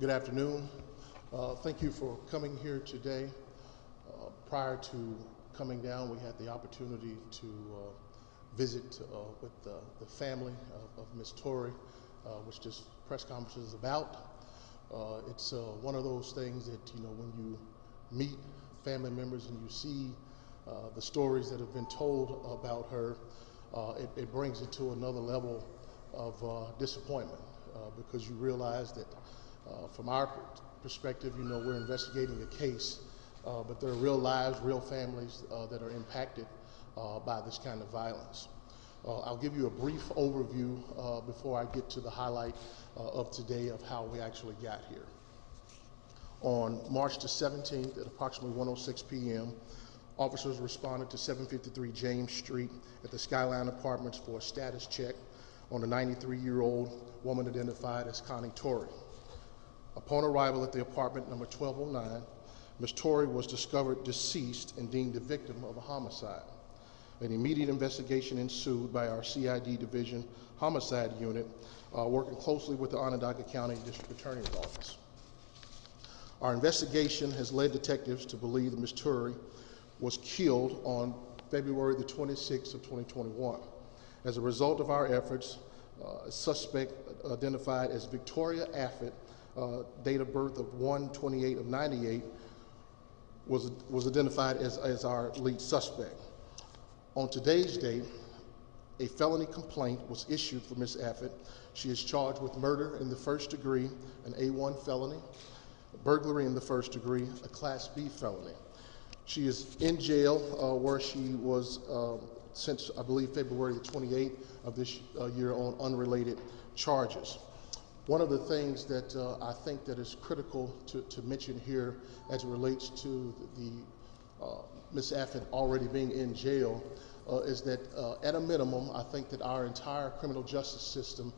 Good afternoon. Thank you for coming here today. Prior to coming down, we had the opportunity to visit with the family of Ms. Torrey, which this press conference is about. It's one of those things that, when you meet family members and you see the stories that have been told about her, it brings it to another level of disappointment because you realize that from our perspective, we're investigating a case, but there are real lives, real families that are impacted by this kind of violence. I'll give you a brief overview before I get to the highlight of today of how we actually got here. On March the 17th at approximately 1:06 p.m., officers responded to 753 James Street at the Skyline Apartments for a status check on a 93-year-old woman identified as Connie Torrey. Upon arrival at the apartment number 1209, Ms. Torrey was discovered deceased and deemed the victim of a homicide. An immediate investigation ensued by our CID Division Homicide Unit, working closely with the Onondaga County District Attorney's Office. Our investigation has led detectives to believe that Ms. Torrey was killed on February the 26th of 2021. As a result of our efforts, a suspect identified as Victoria Affett, date of birth of 1/28 of 98, was identified as our lead suspect. On today's date, a felony complaint was issued for Ms. Affett. She is charged with murder in the first degree, an A1 felony, burglary in the first degree, a Class B felony. She is in jail where she was since, I believe, February the 28th of this year on unrelated charges. One of the things that I think that is critical to mention here as it relates to the Ms. Affett already being in jail is that at a minimum, I think that our entire criminal justice system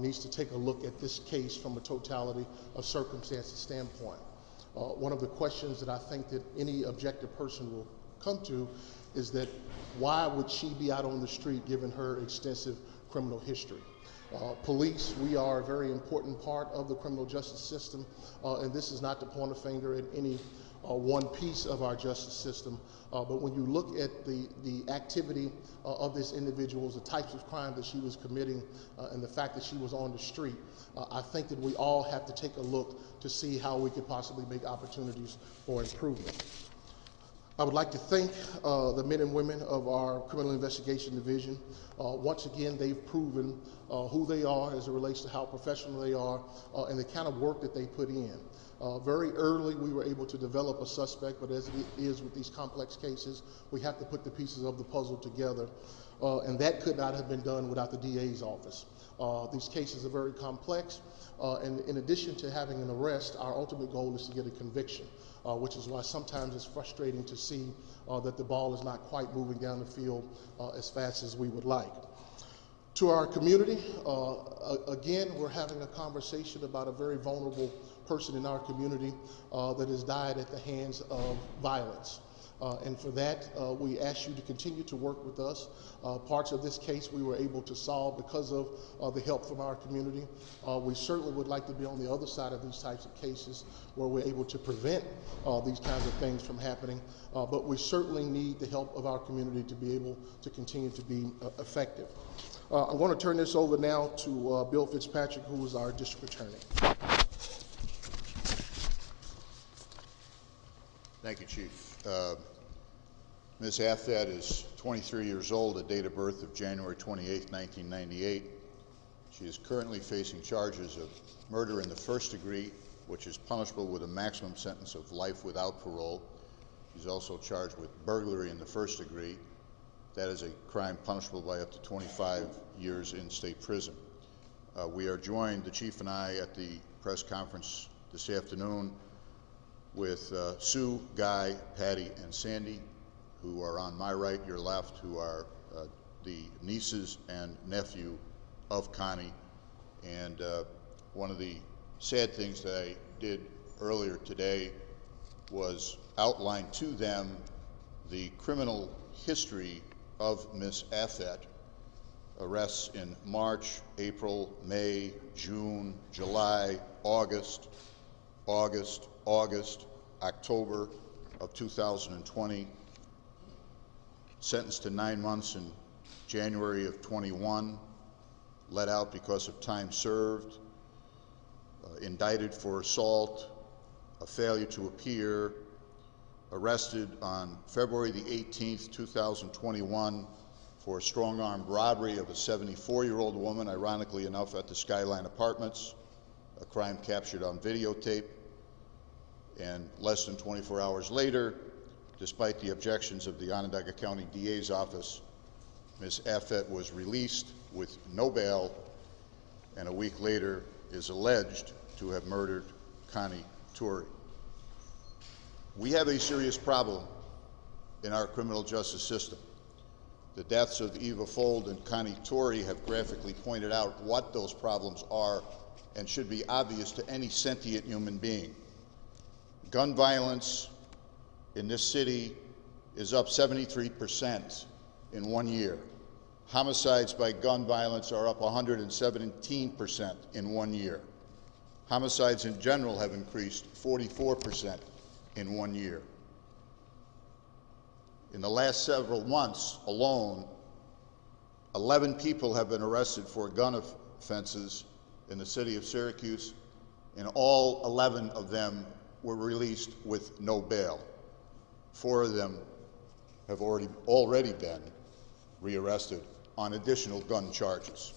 needs to take a look at this case from a totality of circumstances standpoint. One of the questions that I think that any objective person will come to is that why would she be out on the street given her extensive criminal history? Police, we are a very important part of the criminal justice system, and this is not to point a finger at any one piece of our justice system, but when you look at the activity of this individual, the types of crime that she was committing, and the fact that she was on the street, I think that we all have to take a look to see how we could possibly make opportunities for improvement. I would like to thank the men and women of our Criminal Investigation Division. Once again, they've proven who they are as it relates to how professional they are and the kind of work that they put in. Very early, we were able to develop a suspect, but as it is with these complex cases, we have to put the pieces of the puzzle together, and that could not have been done without the DA's office. These cases are very complex, and in addition to having an arrest, our ultimate goal is to get a conviction, which is why sometimes it's frustrating to see that the ball is not quite moving down the field as fast as we would like. To our community, again, we're having a conversation about a very vulnerable person in our community that has died at the hands of violence. And for that, we ask you to continue to work with us. Parts of this case we were able to solve because of the help from our community. We certainly would like to be on the other side of these types of cases where we're able to prevent these kinds of things from happening, but we certainly need the help of our community to be able to continue to be effective. I'm going to turn this over now to Bill Fitzpatrick, who is our district attorney. Thank you, Chief. Ms. Affett is 23 years old at date of birth of January 28, 1998. She is currently facing charges of murder in the first degree, which is punishable with a maximum sentence of life without parole. She's also charged with burglary in the first degree. That is a crime punishable by up to 25 years in state prison. We are joined, the Chief and I, at the press conference this afternoon with Sue, Guy, Patty, and Sandy, who are on my right, your left, who are the nieces and nephew of Connie. And one of the sad things that I did earlier today was outline to them the criminal history of Ms. Affett. Arrests in March, April, May, June, July, August, August, October of 2020, sentenced to 9 months in January of 21, let out because of time served, indicted for assault, a failure to appear, arrested on February the 18th, 2021 for a strong-armed robbery of a 74-year-old woman, ironically enough, at the Skyline Apartments, a crime captured on videotape. And less than 24 hours later, despite the objections of the Onondaga County DA's office, Ms. Affett was released with no bail, and a week later is alleged to have murdered Connie Torrey. We have a serious problem in our criminal justice system. The deaths of Eva Fold and Connie Torrey have graphically pointed out what those problems are and should be obvious to any sentient human being. Gun violence in this city is up 73% in 1 year. Homicides by gun violence are up 117% in 1 year. Homicides in general have increased 44% in 1 year. In the last several months alone, 11 people have been arrested for gun offenses in the city of Syracuse, and all 11 of them were released with no bail. 4 of them have already been rearrested on additional gun charges.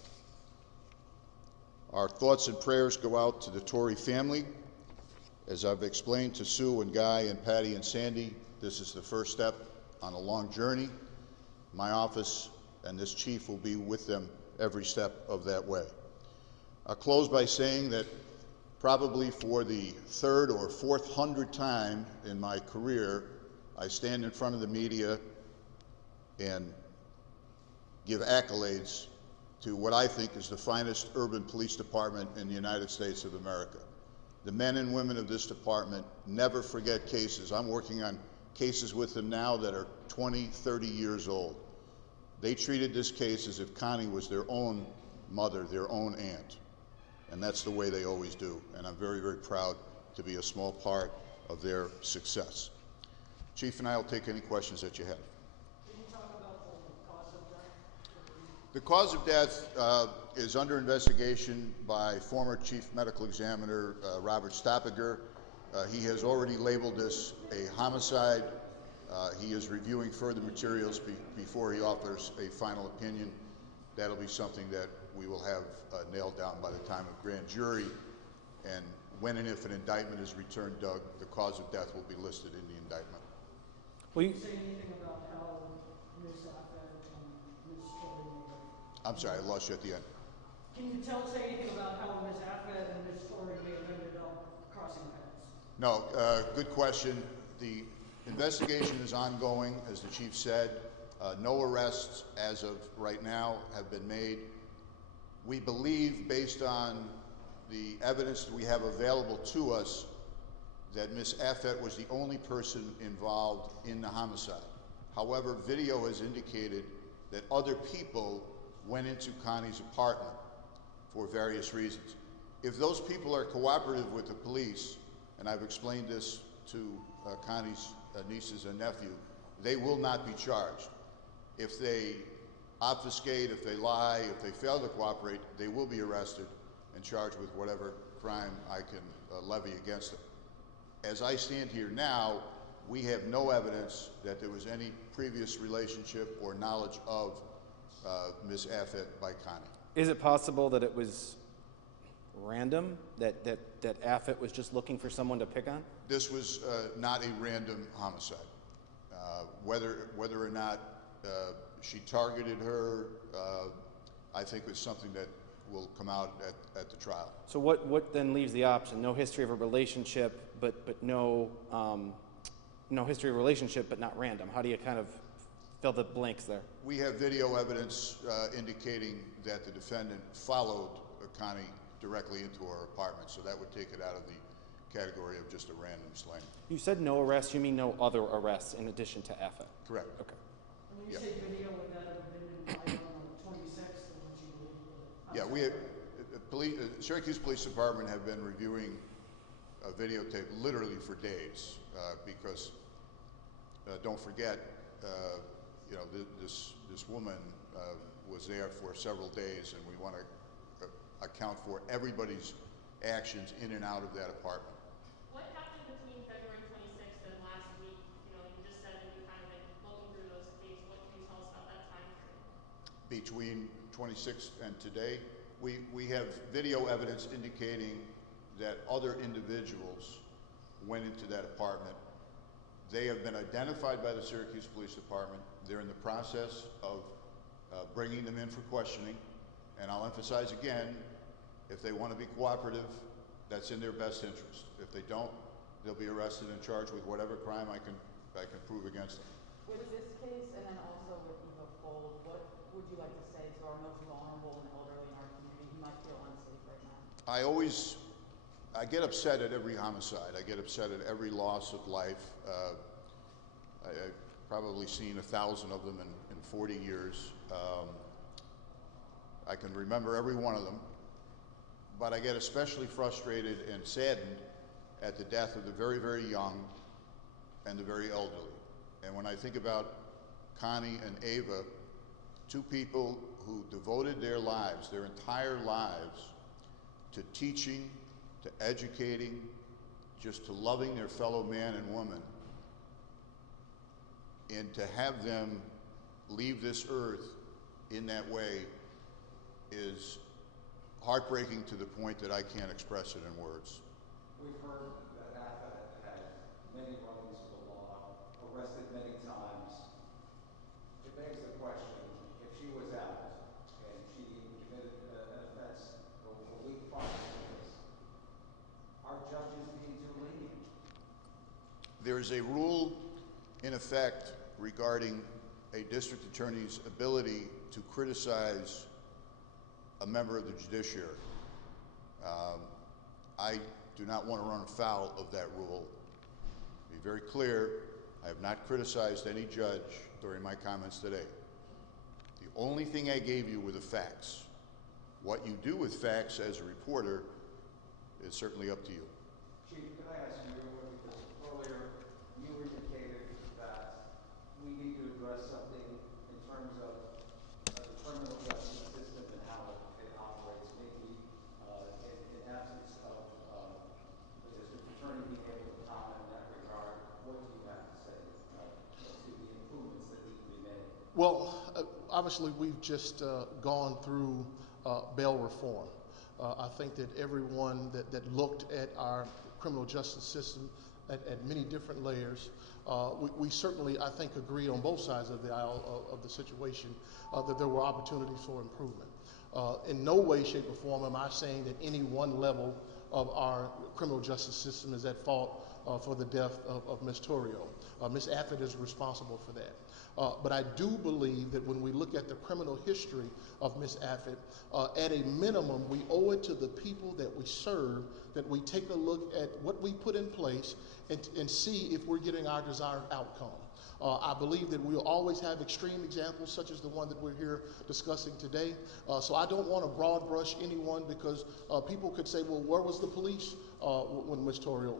Our thoughts and prayers go out to the Torrey family. As I've explained to Sue and Guy and Patty and Sandy, this is the first step on a long journey. My office and this chief will be with them every step of that way. I'll close by saying that probably for the 3rd or 400th time in my career, I stand in front of the media and give accolades to what I think is the finest urban police department in the United States of America. The men and women of this department never forget cases. I'm working on cases with them now that are 20, 30 years old. They treated this case as if Connie was their own mother, their own aunt. And that's the way they always do. And I'm very, very proud to be a small part of their success. Chief and I will take any questions that you have. Can you talk about the cause of death? The cause of death is under investigation by former Chief Medical Examiner Robert Stoppiger. He has already labeled this a homicide. He is reviewing further materials before he offers a final opinion. That'll be something that we will have nailed down by the time of grand jury. And when and if an indictment is returned, Doug, the cause of death will be listed in the indictment. Will you say anything about how Ms. Affett and Ms. Torrey may have... I'm sorry, I lost you at the end. Can you say anything about how Ms. Affett and Ms. Torrey may have ended up crossing paths? No, good question. The investigation is ongoing, as the chief said. No arrests as of right now have been made. We believe, based on the evidence that we have available to us, that Ms. Affett was the only person involved in the homicide. However, video has indicated that other people went into Connie's apartment for various reasons. If those people are cooperative with the police, and I've explained this to Connie's nieces and nephew, they will not be charged. If they obfuscate, if they lie, if they fail to cooperate, they will be arrested and charged with whatever crime I can levy against them. As I stand here now, we have no evidence that there was any previous relationship or knowledge of Ms. Affett by Connie. Is it possible that it was random, that Affett was just looking for someone to pick on? This was not a random homicide. Whether or not she targeted her, I think was something that will come out at the trial. So what then leaves the option? No history of a relationship, but no history of a relationship, but not random. How do you kind of fill the blanks there? We have video evidence indicating that the defendant followed Connie directly into her apartment, so that would take it out of the category of just a random slaying. You said no arrests. You mean no other arrests in addition to Affett? Correct. Okay. When you say video, would that have been indicted on the 26th, or would you believe? Yeah, we have, Syracuse Police Department have been reviewing videotape literally for days because don't forget, you know, this woman was there for several days, and we want to account for everybody's actions in and out of that apartment. What happened between February 26th and last week? You know, you just said that you've kind of been looking through those tapes. What can you tell us about that time frame? Between 26th and today, we have video evidence indicating that other individuals went into that apartment. They have been identified by the Syracuse Police Department. They're in the process of bringing them in for questioning. And I'll emphasize again, if they want to be cooperative, that's in their best interest. If they don't, they'll be arrested and charged with whatever crime I can prove against them. With this case, and then also with Eva Fold, what would you like to say to our most vulnerable and elderly in our community who might feel unsafe right now? I get upset at every homicide. I get upset at every loss of life. I've probably seen 1,000 of them in 40 years. I can remember every one of them, but I get especially frustrated and saddened at the death of the very, very young and the very elderly. And when I think about Connie and Ava, two people who devoted their lives, their entire lives, to teaching, to educating, just to loving their fellow man and woman, and to have them leave this earth in that way is heartbreaking to the point that I can't express it in words. We've heard that Affet had many run-ins with the law, arrested many times. It begs the question, if she was out and she committed an offense a week prior to this, are judges being too lenient? There is a rule in effect regarding a district attorney's ability to criticize a member of the judiciary. I do not want to run afoul of that rule. To be very clear, I have not criticized any judge during my comments today. The only thing I gave you were the facts. What you do with facts as a reporter is certainly up to you. Chief, can I ask you, because earlier you indicated that we need to address something in terms of the criminal justice system and how it operates, maybe in absence of the district attorney being able to comment in that regard. What do you have to say to the improvements that need to be made? Well, obviously we've just gone through bail reform. I think that everyone that looked at our criminal justice system at many different layers, we certainly, I think, agree on both sides of the aisle of the situation that there were opportunities for improvement. In no way, shape, or form am I saying that any one level of our criminal justice system is at fault for the death of Ms. Torrio. Ms. Affet is responsible for that. But I do believe that when we look at the criminal history of Ms. Affet, at a minimum, we owe it to the people that we serve that we take a look at what we put in place and see if we're getting our desired outcome. I believe that we'll always have extreme examples such as the one that we're here discussing today. So I don't want to broad brush anyone because people could say, well, where was the police when Ms. Torrio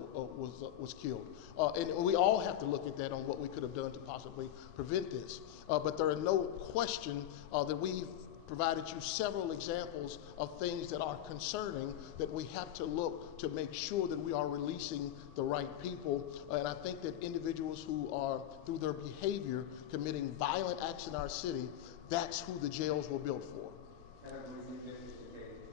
was killed? And we all have to look at that on what we could have done to possibly prevent this. But there are no question that we've provided you several examples of things that are concerning that we have to look to make sure that we are releasing the right people. And I think that individuals who are, through their behavior, committing violent acts in our city, that's who the jails were built for. And I believe you did indicate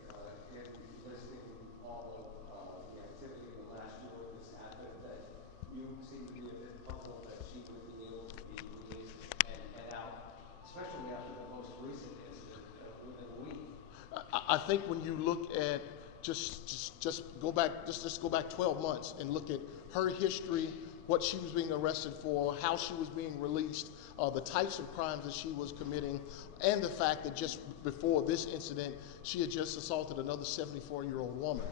in listing all of the activity in the last year with Ms. Affet that you seem to be a bit puzzled that she would be able to be released and out, especially after the most recent incident within a week. I think when you look at just go back 12 months and look at her history, what she was being arrested for, how she was being released, the types of crimes that she was committing, and the fact that just before this incident, she had just assaulted another 74-year-old woman.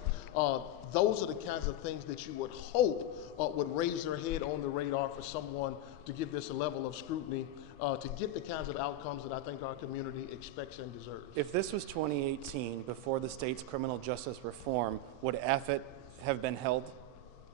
Those are the kinds of things that you would hope would raise their head on the radar for someone to give this a level of scrutiny to get the kinds of outcomes that I think our community expects and deserves. If this was 2018, before the state's criminal justice reform, would Affet have been held?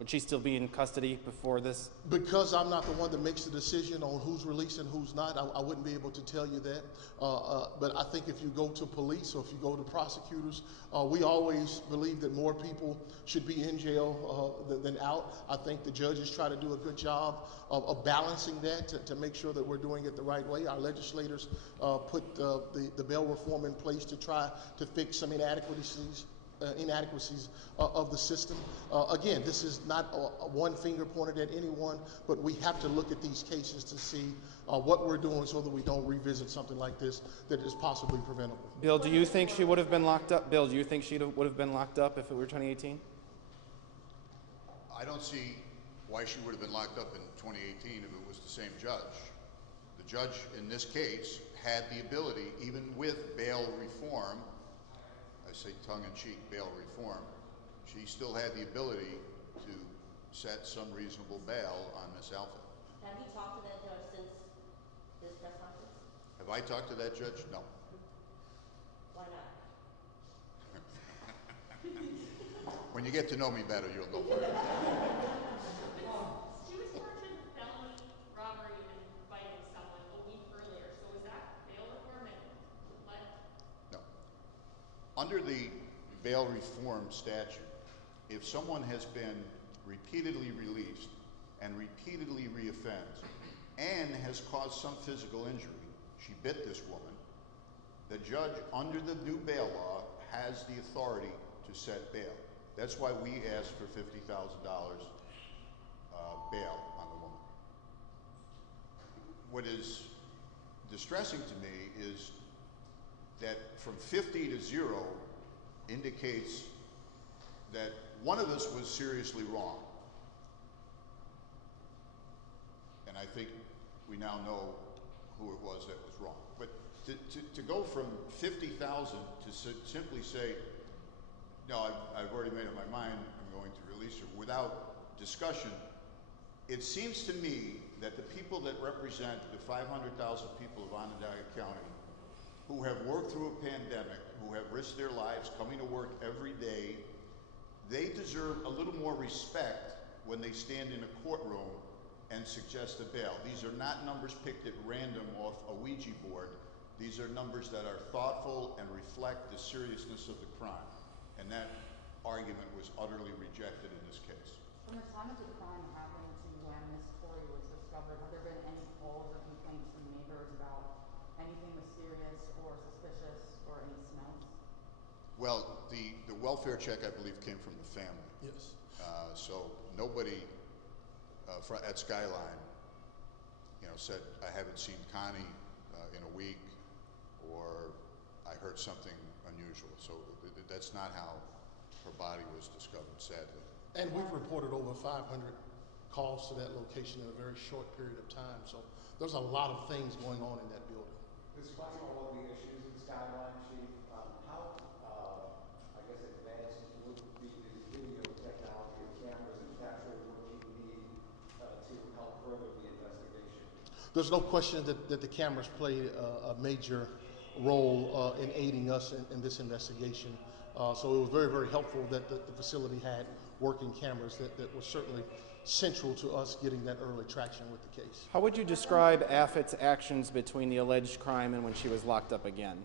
Would she still be in custody before this? Because I'm not the one that makes the decision on who's released and who's not, I wouldn't be able to tell you that. But I think if you go to police or if you go to prosecutors, we always believe that more people should be in jail than out. I think the judges try to do a good job of balancing that to make sure that we're doing it the right way. Our legislators put the bail reform in place to try to fix some inadequacies of the system. Again, this is not one finger pointed at anyone, but we have to look at these cases to see what we're doing so that we don't revisit something like this that is possibly preventable. Bill, do you think she would have been locked up? Bill, do you think she would have been locked up if it were 2018? I don't see why she would have been locked up in 2018 if it was the same judge. The judge in this case had the ability, even with bail reform, I say tongue-in-cheek bail reform, she still had the ability to set some reasonable bail on Miss Alpha. Have you talked to that judge since this press conference? Have I talked to that judge? No. Why not? When you get to know me better, you'll know why. She was charged with felony robbery and biting someone a week earlier, so is that bail reform and what? No. Under the bail reform statute, if someone has been repeatedly released and repeatedly reoffends and has caused some physical injury, she bit this woman, the judge under the new bail law has the authority to set bail. That's why we asked for $50,000 bail on the woman. What is distressing to me is that from 50 to 0 indicates that one of us was seriously wrong. And I think we now know who it was that was wrong. But to go from 50,000 to simply say, no, I've already made up my mind, I'm going to release her, without discussion, it seems to me that the people that represent the 500,000 people of Onondaga County who have worked through a pandemic, who have risked their lives coming to work every day, they deserve a little more respect when they stand in a courtroom and suggest a bail. These are not numbers picked at random off a Ouija board. These are numbers that are thoughtful and reflect the seriousness of the crime. And that argument was utterly rejected in this case. From the time of the crime happened to when Miss Corey was discovered, have there been any calls or complaints from neighbors about anything mysterious or suspicious or any smells? Well, the welfare check, I believe, came from the family. Yes. So nobody at Skyline, said, I haven't seen Connie in a week, or I heard something unusual. So that's not how her body was discovered, sadly. And we've reported over 500 calls to that location in a very short period of time. So there's a lot of things going on in that building. Despite all of the issues in Skyline, Chief, how, I guess, advanced would be the video technology of cameras and capture what you need to help further the investigation? There's no question that the cameras played a major role in aiding us in this investigation. So it was very, very helpful that the facility had working cameras that were certainly central to us getting that early traction with the case. How would you describe Affett's actions between the alleged crime and when she was locked up again?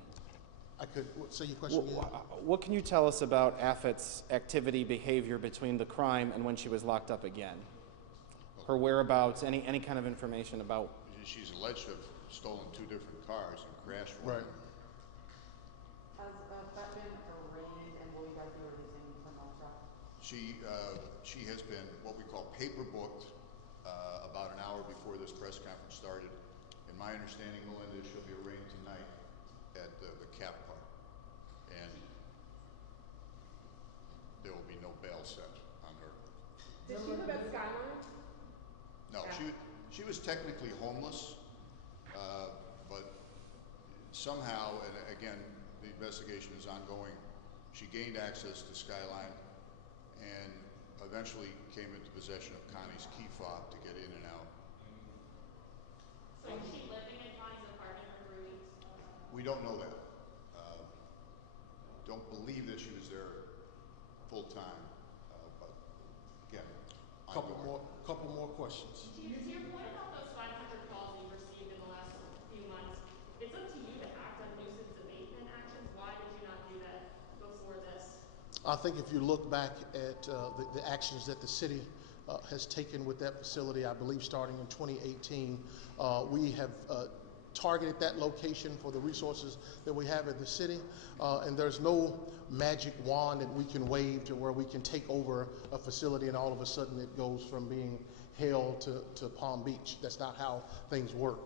I could say your question again. What can you tell us about Affett's activity, behavior between the crime and when she was locked up again? Her whereabouts, any kind of information about? She's alleged to have stolen 2 different cars and crashed one. Right. Has that been arraigned, and will you guys be releasing her mugshot? She has been what we call paper booked about an hour before this press conference started. In my understanding, Melinda, she'll be arraigned tonight at the CAP Park, and there will be no bail set on her. Did she live at Skyline? No, she was technically homeless, but somehow, and again, the investigation is ongoing, she gained access to Skyline and eventually came into possession of Connie's key fob to get in and out. So is she living in Connie's apartment for 3 weeks? We don't know that. Don't believe that she was there full time, but again. couple more questions. To your point about those 500 calls you've received in the last few months, it's up to you to act on nuisance abatement actions. Why did you not do that before this? I think if you look back at the actions that the city has taken with that facility, I believe starting in 2018, we have targeted that location for the resources that we have in the city, and there's no magic wand that we can wave to where we can take over a facility and all of a sudden it goes from being held to Palm Beach. That's not how things work.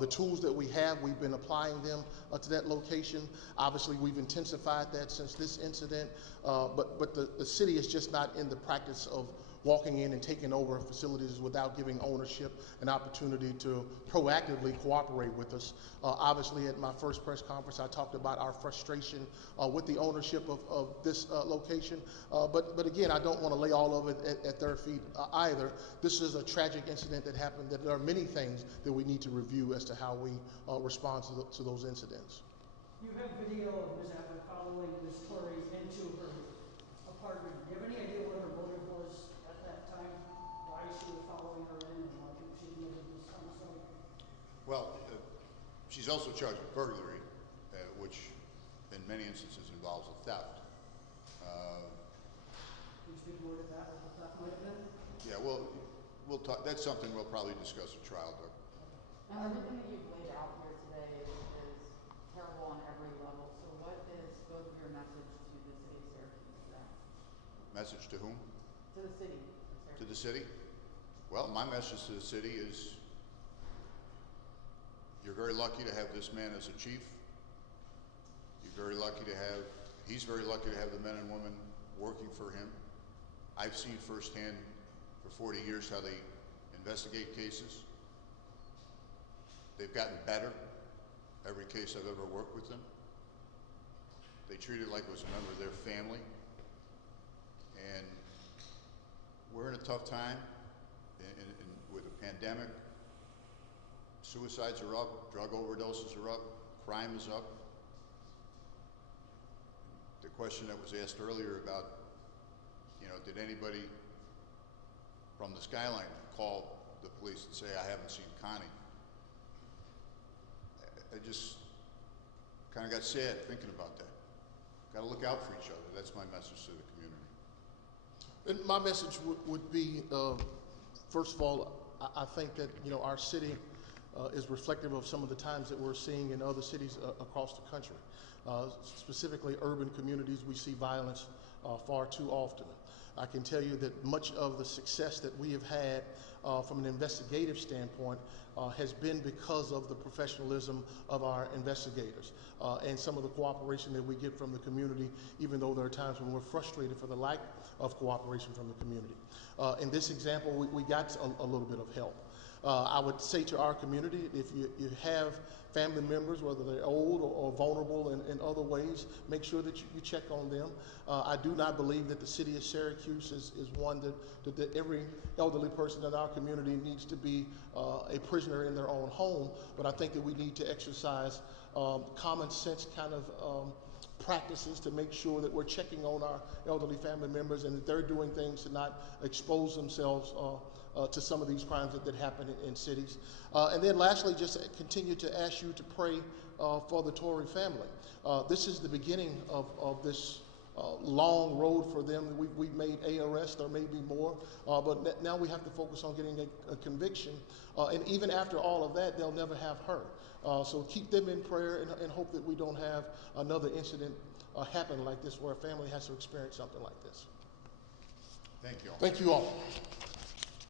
The tools that we have, we've been applying them to that location. Obviously, we've intensified that since this incident, but the city is just not in the practice of walking in and taking over facilities without giving ownership an opportunity to proactively cooperate with us. Obviously, at my first press conference, I talked about our frustration with the ownership of this location. But again, I don't want to lay all of it at their feet either. This is a tragic incident that happened. That there are many things that we need to review as to how we respond to those incidents. You have video of Ms. Abbott following Ms. Torrey into her apartment. Do you have any idea what her motive was at that time? Why she was following her in and why she committed this homicide? Well, she's also charged with burglary, which in many instances involves a theft. Can you speak more to that, what the theft might have been? Yeah, well, we'll talk. That's something we'll probably discuss at trial, Doug. And everything that you've laid out here today is terrible on every level. So what is both of your message to the city of Syracuse today? Message to whom? To the city of Syracuse. To the city? Well, my message to the city is you're very lucky to have this man as a chief. He's very lucky to have the men and women working for him. I've seen firsthand for 40 years how they investigate cases. They've gotten better every case I've ever worked with them. They treat it like it was a member of their family. And we're in a tough time with a pandemic. Suicides are up, drug overdoses are up, crime is up. The question that was asked earlier about, did anybody from the Skyline call the police and say, I haven't seen Connie? I just kind of got sad thinking about that. Got to look out for each other. That's my message to the community. And my message would be, first of all, I think that our city is reflective of some of the times that we're seeing in other cities across the country. Specifically, urban communities, we see violence far too often. I can tell you that much of the success that we have had from an investigative standpoint has been because of the professionalism of our investigators and some of the cooperation that we get from the community, even though there are times when we're frustrated for the lack of cooperation from the community. In this example, we got a little bit of help. I would say to our community, if you have family members, whether they're old or vulnerable in other ways, make sure that you check on them. I do not believe that the city of Syracuse is one that every elderly person in our community needs to be a prisoner in their own home, but I think that we need to exercise common sense kind of practices to make sure that we're checking on our elderly family members and that they're doing things to not expose themselves to some of these crimes that happen in cities. And then lastly, just continue to ask you to pray for the Torrey family. This is the beginning of this long road for them. We've made a arrest, there may be more, but now we have to focus on getting a conviction. And even after all of that, they'll never have her. So keep them in prayer and hope that we don't have another incident happen like this where a family has to experience something like this. Thank you all. Thank you all.